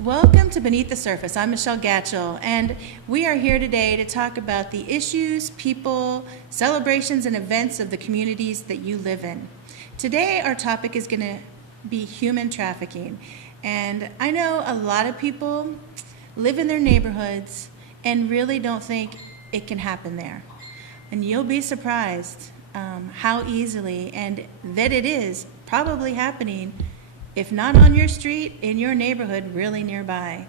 Welcome to Beneath the Surface. I'm Michelle Gatschell, and we are here today to talk about the issues, people, celebrations, and events of the communities that you live in. Today, our topic is going to be human trafficking. And I know a lot of people live in their neighborhoods and really don't think it can happen there. And you'll be surprised how easily and that it is probably happening, if not on your street, in your neighborhood, really nearby.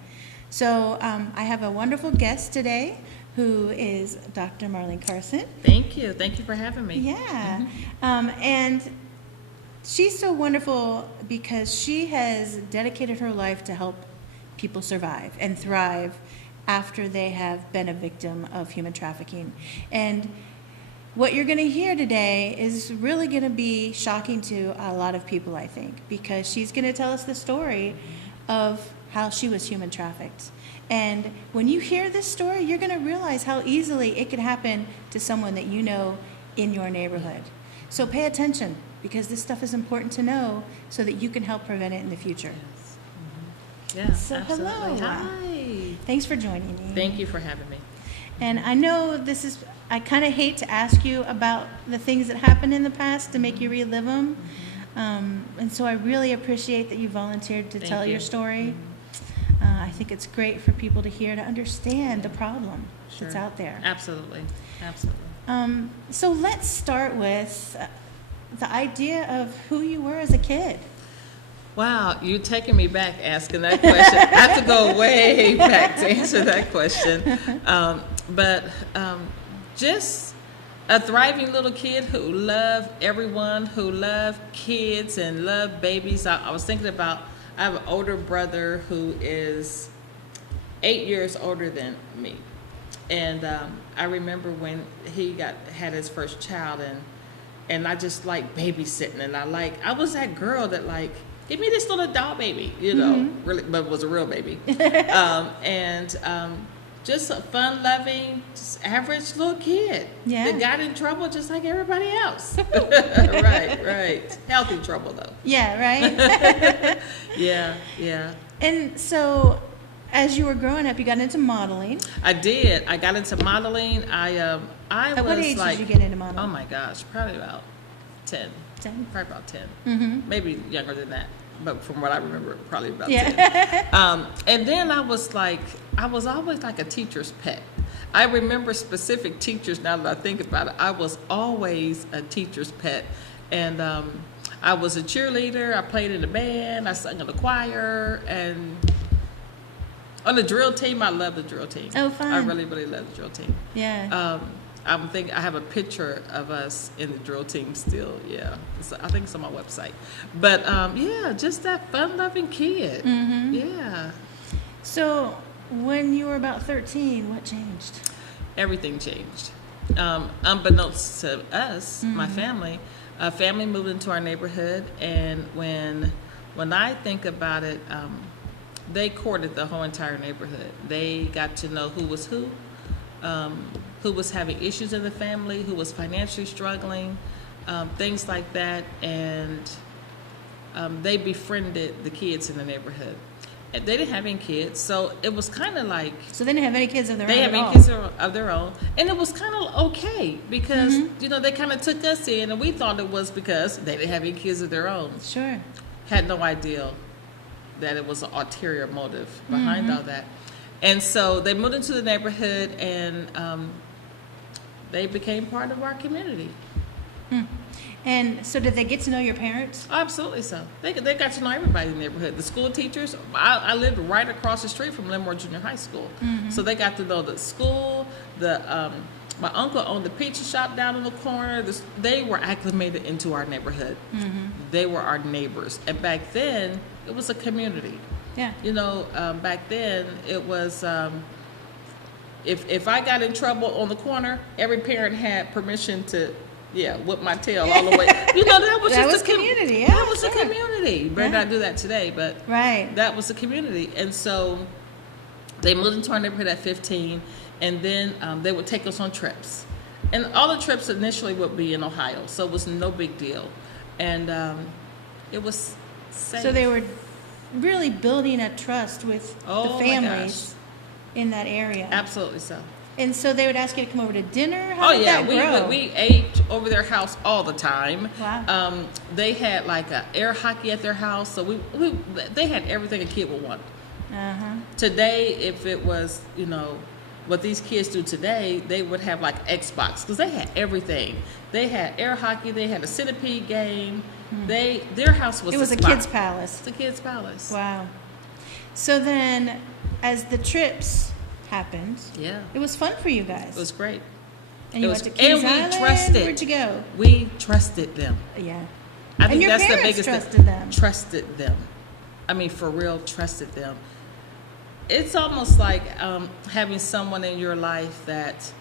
So I have a wonderful guest today who is Dr. Marlene Carson. Thank you. Thank you for having me. Yeah. And she's so wonderful because she has dedicated her life to help people survive and thrive after they have been a victim of human trafficking. And what you're going to hear today is really going to be shocking to a lot of people, I think, because she's going to tell us the story of how she was human trafficked. And when you hear this story, you're going to realize how easily it could happen to someone that you know in your neighborhood. So pay attention, because this stuff is important to know so that you can help prevent it in the future. Yes. Yeah, So absolutely. hello. Hi. Thanks for joining me. Thank you for having me. And I know I kind of hate to ask you about the things that happened in the past to make you relive them. And so I really appreciate that you volunteered to tell your story. I think it's great for people to hear, to understand the problem that's out there. Absolutely. Absolutely. So let's start with the idea of who you were as a kid. Wow, you're taking me back asking that question. I have to go way back to answer that question. But just a thriving little kid who loved everyone, who loved kids and loved babies. I was thinking about, I have an older brother who is 8 years older than me. And I remember when he had his first child, and I just like babysitting, and I was that girl that like, give me this little doll baby, really, but it was a real baby. Just a fun-loving, just average little kid that got in trouble just like everybody else. Right. Healthy trouble, though. Yeah, right? Yeah. And so, as you were growing up, you got into modeling. I did. I got into modeling. I At was what age like, did you get into modeling? oh my gosh, probably about 10. 10? Probably about 10. Mm-hmm. Maybe younger than that. But from what I remember, probably about 10. Yeah. And then I was always like a teacher's pet. I remember specific teachers now that I think about it. I was always a teacher's pet. And I was a cheerleader. I played in the band. I sang in the choir. And on the drill team, I love the drill team. Oh, fun. I really, really love the drill team. Yeah. I have a picture of us in the drill team still. Yeah, I think it's on my website. But just that fun-loving kid. Mm-hmm. Yeah. So, when you were about 13, what changed? Everything changed. Unbeknownst to us, my family, a family moved into our neighborhood, and when I think about it, they courted the whole entire neighborhood. They got to know who was who was having issues in the family, who was financially struggling, things like that, and they befriended the kids in the neighborhood. And they didn't have any kids, so it was kind of like... So they didn't have any kids of their own. They at had all. kids of their own, and it was kind of okay because, they kind of took us in, and we thought it was because they didn't have any kids of their own. Sure. Had no idea that it was an ulterior motive behind all that. And so they moved into the neighborhood, and they became part of our community. And so did they get to know your parents? Absolutely so. They got to know everybody in the neighborhood. The school teachers, I lived right across the street from Lemoore Junior High School. So they got to know the school. My uncle owned the pizza shop down in the corner. They were acclimated into our neighborhood. They were our neighbors. And back then, it was a community. Yeah. Back then, it was... If I got in trouble on the corner, every parent had permission to, whip my tail all the way. That was just a community. Yeah, that was a community. Better not do that today, but that was a community. And so they moved into our neighborhood at 15, and then they would take us on trips. And all the trips initially would be in Ohio, so it was no big deal. And it was safe. So they were really building a trust with Oh, the my families in that area. Absolutely so. And so they would ask you to come over to dinner? How Oh did yeah, that grow? we ate over their house all the time. Wow. They had like a air hockey at their house, so they had everything a kid would want. Uh-huh. Today, if it was what these kids do today, they would have like Xbox because they had everything. They had air hockey, they had a centipede game. Their house was It was a spot. kid's palace. It's a kid's palace. Wow. So then, as the trips happened, Yeah, it was fun for you guys. it was great. and you it went was- to Kings and we Island? trusted. Where'd you go? We trusted them. Yeah. I And think your that's the parents biggest trusted thing. them. Trusted them. I mean, for real, trusted them. It's almost like having someone in your life that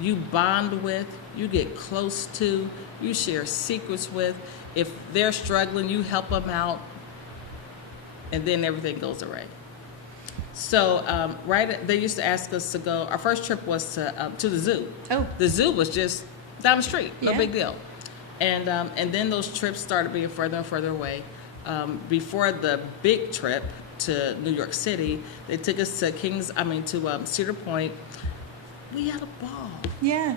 you bond with, you get close to, you share secrets with. If they're struggling, you help them out, and then everything goes away. So, they used to ask us to go. Our first trip was to the zoo. Oh. The zoo was just down the street, no Yeah. big deal. And then those trips started being further and further away. Before the big trip to New York City, they took us to Cedar Point. We had a ball. Yeah.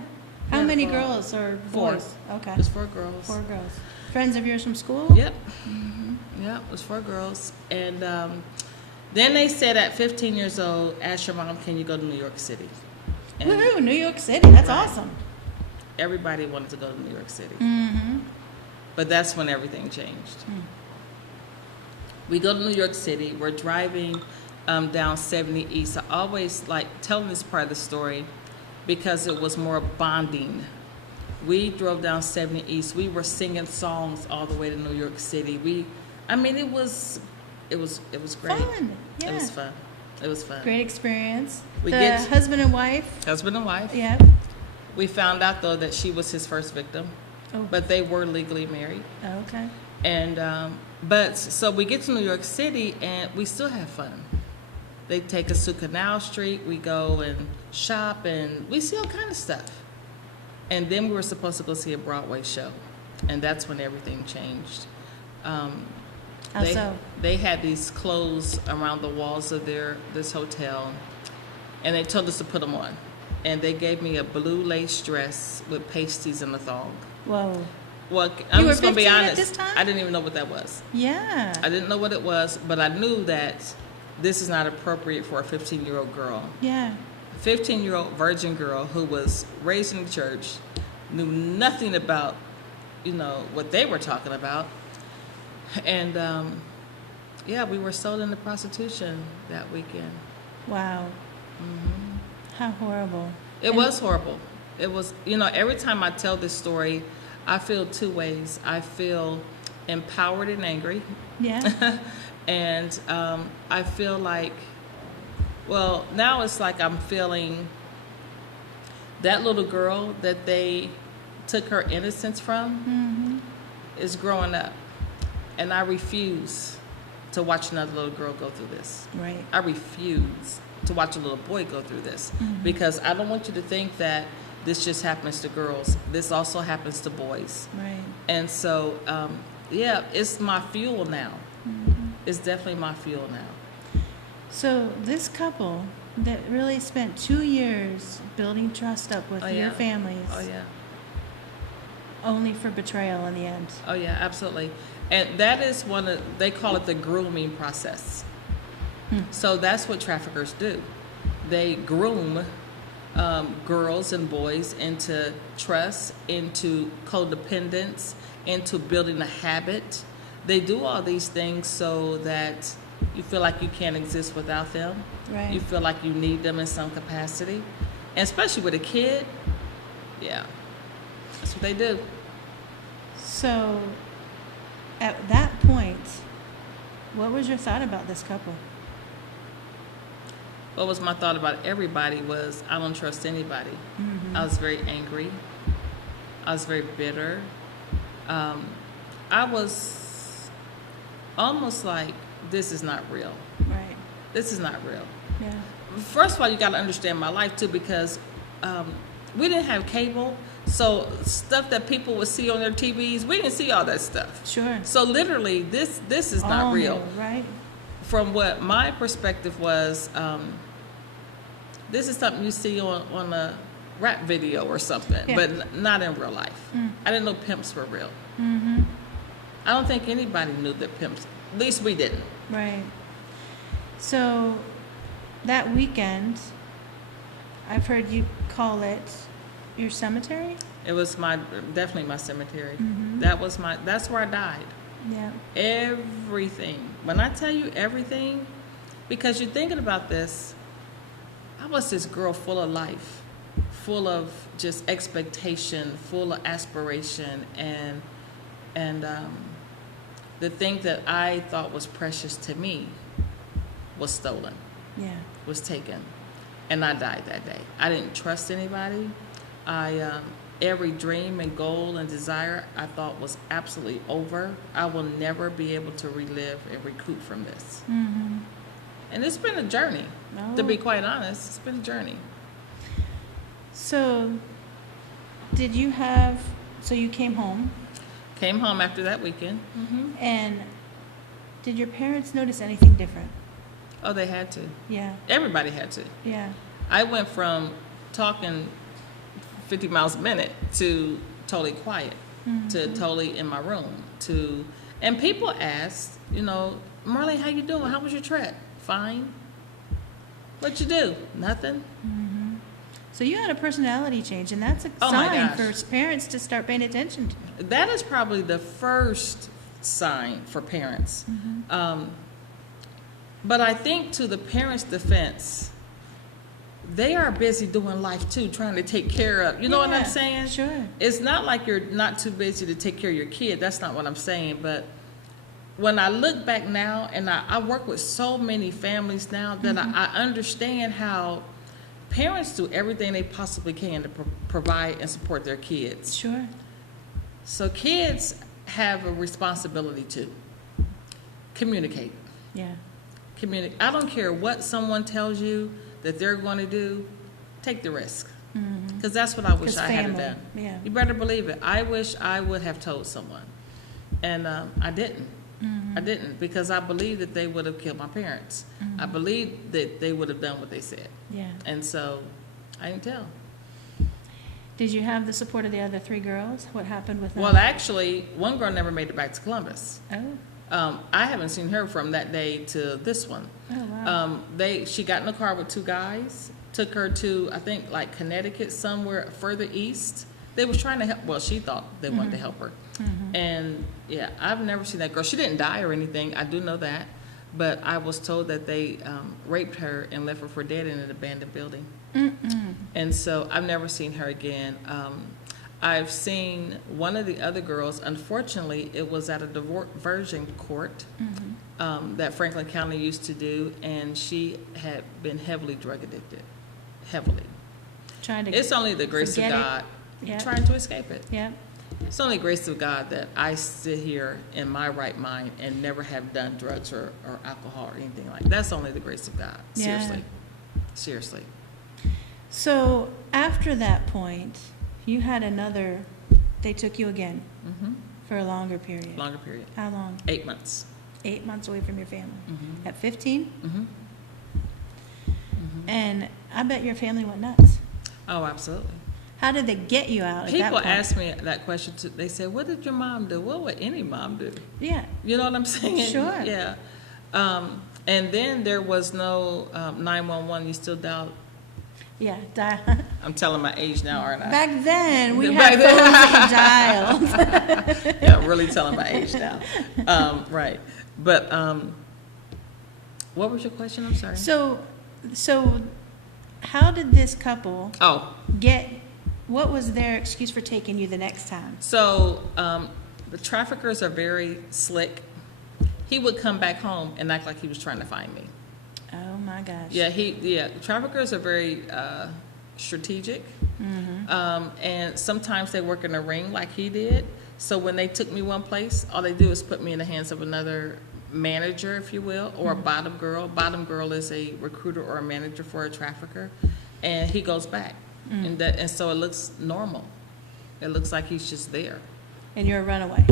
How Yeah, many well, girls or 4. boys? Okay. It was 4 girls. 4 girls. Friends of yours from school? Yep. Yep, it was 4 girls. And then they said at 15 years old, ask your mom, can you go to New York City? And Woohoo, New York City. That's Right. awesome. everybody wanted to go to New York City. Mm-hmm. But that's when everything changed. We go to New York City. We're driving down 70 East. I always like telling this part of the story because it was more bonding. We drove down 70 East. We were singing songs all the way to New York City. It was great. Fun. Yeah. It was fun. It was fun. Great experience. We The get- husband and wife. Husband and wife. Yeah. We found out though that she was his first victim, Oh. but they were legally married. Okay. And so we get to New York City and we still have fun. They take us to Canal Street. We go and shop and we see all kind of stuff. And then we were supposed to go see a Broadway show, and that's when everything changed. How They, so? they had these clothes around the walls of this hotel, and they told us to put them on. And they gave me a blue lace dress with pasties and a thong. Whoa. Well, You I'm were just gonna be 15 at honest. this time? I didn't even know what that was. Yeah. I didn't know what it was, but I knew that this is not appropriate for a 15-year-old girl. Yeah. 15-year-old virgin girl who was raised in the church, knew nothing about, what they were talking about. And, we were sold into prostitution that weekend. Wow. How horrible. It was horrible. It was, every time I tell this story, I feel 2 ways. I feel empowered and angry. Yeah. And I feel like, now it's like I'm feeling that little girl that they took her innocence from is growing up. And I refuse to watch another little girl go through this. Right. I refuse to watch a little boy go through this because I don't want you to think that this just happens to girls. This also happens to boys. Right. And so, it's my fuel now. It's definitely my fuel now. So this couple that really spent 2 years building trust up with Oh, your yeah. families, Oh, yeah. only for betrayal in the end. Oh, yeah, absolutely. And that is they call it the grooming process. So that's what traffickers do. They groom girls and boys into trust, into codependence, into building a habit. They do all these things so that you feel like you can't exist without them. Right. You feel like you need them in some capacity. And especially with a kid, yeah, that's what they do. So at that point, what was your thought about this couple? What was my thought about everybody was I don't trust anybody. I was very angry. I was very bitter. I was almost like, this is not real. Right. This is not real. Yeah. First of all, you got to understand my life too, because we didn't have cable. So stuff that people would see on their TVs, we didn't see all that stuff. Sure. So literally, this is not All real. new, right? from what my perspective was, this is something you see on a rap video or something, Yeah. but not in real life. I didn't know pimps were real. Mm-hmm. I don't think anybody knew that pimps, at least we didn't. Right. So that weekend, I've heard you call it your cemetery? It was definitely my cemetery. Mm-hmm. That's where I died. Yeah. Everything. When I tell you everything, because you're thinking about this, I was this girl full of life, full of just expectation, full of aspiration, and the thing that I thought was precious to me was stolen, Yeah. was taken, and I died that day. I didn't trust anybody. Every dream and goal and desire I thought was absolutely over. I will never be able to relive and recoup from this. Mm-hmm. And it's been a journey. Oh. To be quite honest, it's been a journey. So you came home, Came home after that weekend. and did your parents notice anything different? Oh, they had to. Yeah. Everybody had to. Yeah. I went from talking 50 miles a minute to totally quiet, to totally in my room, and people asked, Marlene, how you doing? How was your trip? Fine. What you do? Nothing. So you had a personality change, and that's a Oh my sign gosh. for parents to start paying attention to. That is probably the first sign for parents. But I think to the parents' defense, they are busy doing life too, trying to take care of, you know what I'm Yeah, saying? sure. It's not like you're not too busy to take care of your kid. That's not what I'm saying. But when I look back now, and I work with so many families now, that I understand how parents do everything they possibly can to provide and support their kids. Sure. So kids have a responsibility to communicate. Yeah. I don't care what someone tells you that they're going to do, take the risk. Because that's what I wish 'Cause I had family, done. yeah. You better believe it. I wish I would have told someone. And I didn't. I didn't, because I believed that they would have killed my parents. I believed that they would have done what they said. Yeah. And so I didn't tell. Did you have the support of the other three girls? What happened with them? Well, actually, one girl never made it back to Columbus. Oh. I haven't seen her from that day to this one. Oh, wow. She got in a car with two guys, took her to, I think, like Connecticut, somewhere further east. They was trying to help. Well, she thought they wanted to help her. And yeah, I've never seen that girl. She didn't die or anything. I do know that. But I was told that they raped her and left her for dead in an abandoned building. And so I've never seen her again. I've seen one of the other girls. Unfortunately, it was at a diversion court that Franklin County used to do, and she had been heavily drug addicted. Heavily. Trying to. It's only the grace of forget it. God Yeah. trying to escape it. Yeah. It's only grace of God that I sit here in my right mind and never have done drugs or alcohol or anything like that. That's only the grace of God. Yeah. Seriously. Seriously. So after that point, you had another. They took you again for a longer period. Longer period. How long? 8 months. 8 months away from your family. At 15? And I bet your family went nuts. Oh, absolutely. How did they get you out at that People point? ask me that question too. They say, what did your mom do? What would any mom do? Yeah. You know what I'm saying? Sure. Yeah. And then there was no 911. You still dial. Yeah. I'm telling my age now, aren't I? Back then, we Back had then. phones that you dialed. Yeah, really telling my age now. Right. But what was your question? I'm sorry. So how did this couple Oh, what was their excuse for taking you the next time? so the traffickers are very slick. He would come back home and act like he was trying to find me. Oh my gosh. Yeah, traffickers are very strategic. And sometimes they work in a ring like he did. So when they took me one place, all they do is put me in the hands of another manager, if you will, or a bottom girl. Bottom girl is a recruiter or a manager for a trafficker. And he goes back. And so it looks normal. It looks like he's just there. And you're a runaway.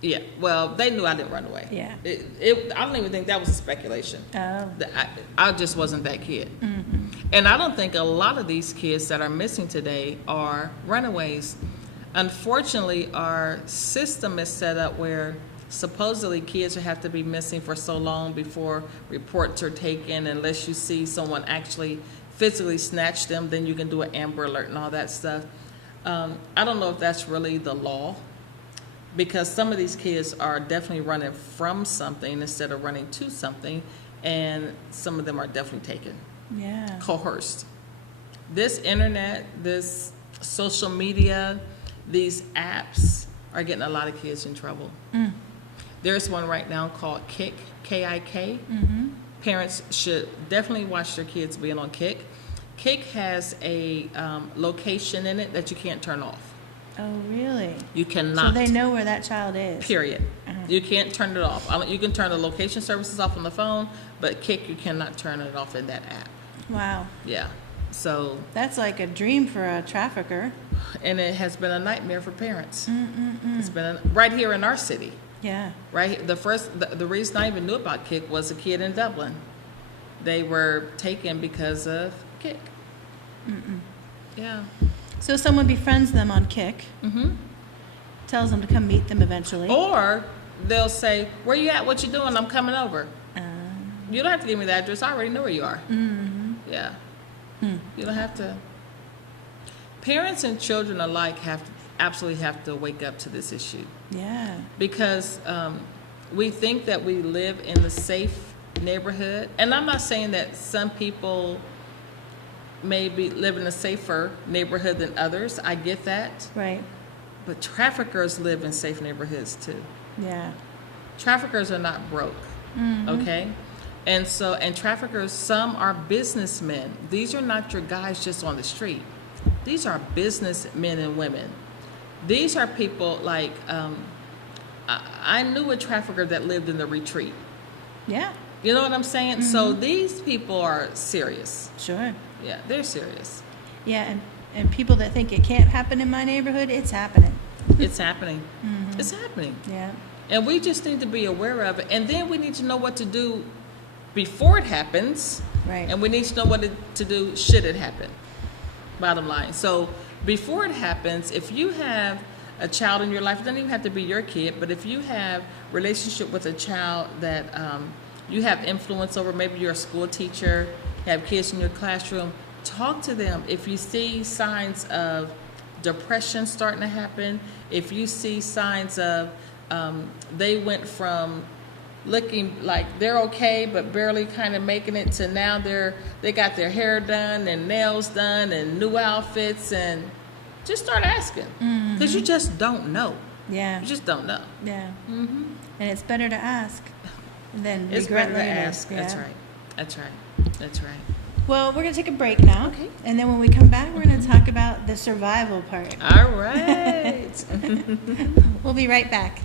Yeah, well, they knew I didn't run away. Yeah. I don't even think that was a speculation. Oh. I just wasn't that kid. And I don't think a lot of these kids that are missing today are runaways. Unfortunately, our system is set up where supposedly kids have to be missing for so long before reports are taken. Unless you see someone actually physically snatch them, then you can do an Amber Alert and all that stuff. I don't know if that's really the law, because some of these kids are definitely running from something instead of running to something, and some of them are definitely taken, Yeah. coerced. This internet, this social media, these apps are getting a lot of kids in trouble. There's one right now called Kik, K-I-K. Parents should definitely watch their kids being on Kik. Kik has a location in it that you can't turn off. Oh, really? You cannot. So they know where that child is. Period. You can't turn it off. You can turn the location services off on the phone, but Kik, you cannot turn it off in that app. Wow. Yeah. So, That's like a dream for a trafficker. and it has been a nightmare for parents. It's been right here in our city. Yeah. Right. The reason I even knew about Kik was a kid in Dublin. They were taken because of Kik. Yeah. So someone befriends them on Kik, tells them to come meet them eventually. Or they'll say, "Where you at? What you doing? I'm coming over." You don't have to give me the address. I already know where you are. Yeah. You don't have to. Parents and children alike absolutely have to wake up to this issue, Yeah. because we think that we live in the safe neighborhood, and I'm not saying that some people maybe live in a safer neighborhood than others. I get that, Right. but traffickers live in safe neighborhoods too. Yeah. Traffickers are not broke, okay? And traffickers, some are businessmen. These are not your guys just on the street. These are businessmen and women. These are people like, I knew a trafficker that lived in the retreat. Yeah. You know what I'm saying? So these people are serious. Sure. Yeah, they're serious. Yeah, and people that think it can't happen in my neighborhood, it's happening. It's happening. It's happening. Yeah. And we just need to be aware of it. And then we need to know what to do before it happens. Right. And we need to know what to do should it happen. Bottom line. So before it happens, if you have a child in your life, it doesn't even have to be your kid, but if you have relationship with a child that you have influence over, maybe you're a school teacher, you have kids in your classroom, talk to them. If you see signs of depression starting to happen, if you see signs of they went from looking like they're okay but barely kind of making it to now they got their hair done and nails done and new outfits, and just start asking, because you just don't know. Yeah. You just don't know. Yeah. And it's better to ask than It's regret better to later. ask. Yeah. That's right. That's right. That's right. Well, we're going to take a break now. Okay. And then when we come back, we're going to talk about the survival part. All right. We'll be right back.